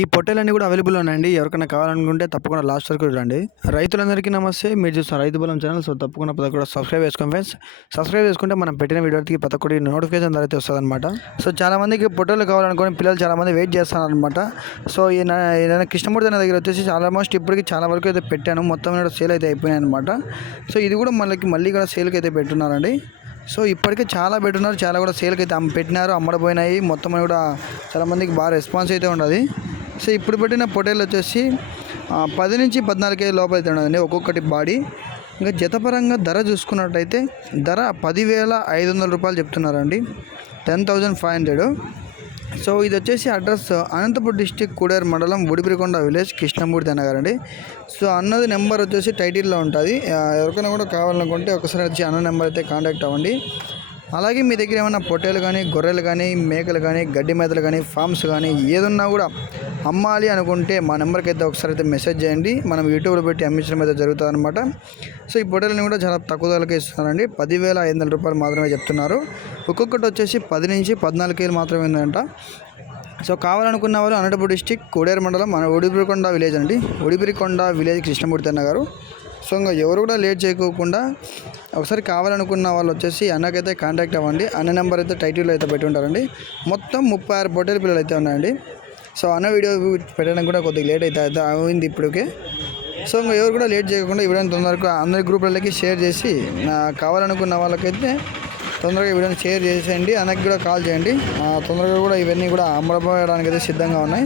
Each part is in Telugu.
ఈ పొట్టేలన్నీ కూడా అవైలబుల్ ఉన్నాయండి. ఎవరికైనా కావాలనుకుంటే తప్పకుండా లాస్ట్ వరకు చూడండి. రైతులందరికీ నమస్తే. మీరు చూస్తున్న రైతు బలం ఛానల్ సో తప్పకుండా ప్రతి కూడా సబ్స్క్రైబ్ చేసుకోండి ఫ్రెండ్స్. సబ్స్క్రైబ్ చేసుకుంటే మనం పెట్టిన వీడియోకి ప్రతి ఒక్కటి నోటిఫికేషన్ ద్వారా అయితే వస్తుంది అనమాట సో చాలామందికి పొట్టేలు కావాలనుకుని పిల్లలు చాలామంది వెయిట్ చేస్తున్నారు అనమాట సో ఏదైనా కృష్ణమూర్తి అనే దగ్గర వచ్చేసి చాలా ఆల్మోస్ట్ ఇప్పటికి చాలా వరకు అయితే పెట్టాను. మొత్తం కూడా సేల్ అయితే అయిపోయినాయి అనమాట సో ఇది కూడా మళ్ళీ మళ్ళీ కూడా సేల్కి అయితే పెట్టున్నారండి. సో ఇప్పటికే చాలా పెట్టున్నారు. చాలా కూడా సేల్కి అయితే పెట్టినారు. అమ్మడిపోయినాయి. మొత్తం కూడా చాలామందికి బాగా రెస్పాన్స్ అయితే ఉండదు సో ఇప్పుడు పెట్టిన పొటేలు వచ్చేసి పది నుంచి పద్నాలుగు కేజీ లోపల అయితే ఉండదండి ఒక్కొక్కటి బాడీ. ఇంకా జతపరంగా ధర చూసుకున్నట్టయితే ధర పదివేల ఐదు వందల రూపాయలు చెప్తున్నారండి ten thousand five hundred. So ఇది వచ్చేసి అడ్రస్ అనంతపురం డిస్టిక్ కూడేరు మండలం ఉడిపిరికొండ విలేజ్ కృష్ణమూర్తి అన్నగారండి. సో అన్నది నెంబర్ వచ్చేసి టైటిల్లో ఉంటుంది. ఎవరికైనా కూడా కావాలనుకుంటే ఒకసారి వచ్చి అన్న నెంబర్ అయితే కాంటాక్ట్ అవ్వండి. అలాగే మీ దగ్గర ఏమైనా పొట్టేలు కానీ గొర్రెలు కానీ మేకలు కానీ గడ్డి మేతలు కానీ ఫామ్స్ కానీ ఏదున్నా కూడా అమ్మాలి అనుకుంటే మా నెంబర్కి అయితే ఒకసారి అయితే మెసేజ్ చేయండి. మనం యూట్యూబ్లో పెట్టి అమ్మించడం అయితే జరుగుతుంది అనమాట సో ఈ పొట్టేలని కూడా చాలా తక్కువ ధరలకే ఇస్తున్నారండి. పదివేల ఐదు వందల రూపాయలు మాత్రమే చెప్తున్నారు. ఒక్కొక్కటి వచ్చేసి పది నుంచి పద్నాలుగు కేలు మాత్రమే ఉందంట. సో కావాలనుకున్న వాళ్ళు అనంతపురం డిస్టిక్ కోడేరు మండలం మన ఒడిపిరికొండ విలేజ్ అండి. ఒడిపిరికొండ విలేజ్ కృష్ణమూర్తి అన్న గారు. సో ఇంకా ఎవరు కూడా లేట్ చేయకోకుండా ఒకసారి కావాలనుకున్న వాళ్ళు వచ్చేసి అన్నకైతే కాంటాక్ట్ అవ్వండి. అన్న నెంబర్ అయితే టైటిల్లో అయితే పెట్టి ఉంటారండి. మొత్తం ముప్పై ఆరు పొట్టేలు పిల్లలు అయితే ఉన్నాయండి. సో అన్న వీడియో పెట్టడానికి కూడా కొద్దిగా లేట్ అయితే అయితే అయింది ఇప్పటికే సో ఇంకా ఎవరు కూడా లేట్ చేయకుండా ఈ వీడియోని తొందరగా అందరి గ్రూపులకి షేర్ చేసి కావాలనుకున్న వాళ్ళకైతే తొందరగా ఈ వీడియోని షేర్ చేసేయండి అన్నకి కూడా కాల్ చేయండి. తొందరగా కూడా ఇవన్నీ కూడా అమ్మడపోయడానికి అయితే సిద్ధంగా ఉన్నాయి.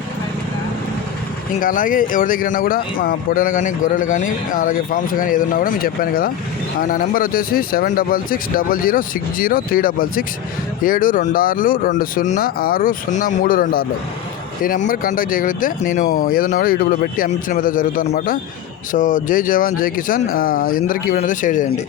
ఇంకా అలాగే ఎవరి దగ్గరైనా కూడా మా కానీ గొర్రెలు కానీ అలాగే ఫామ్స్ కానీ ఏదన్నా కూడా మీకు చెప్పాను కదా. ఆ, నా నెంబర్ వచ్చేసి seven double six double zero six zero three double six ఏడు రెండు ఆరులు రెండు సున్నా ఆరు సున్నా మూడు రెండు ఆరులు ఈ నెంబర్ కాంటాక్ట్ చేయగలిగితే నేను ఏదైనా కూడా యూట్యూబ్లో పెట్టి అమ్మించడం అయితే జరుగుతుంది అనమాట సో జై జవాన్ జై కిసాన్. అందరికీ వీడియో అయితే షేర్ చేయండి.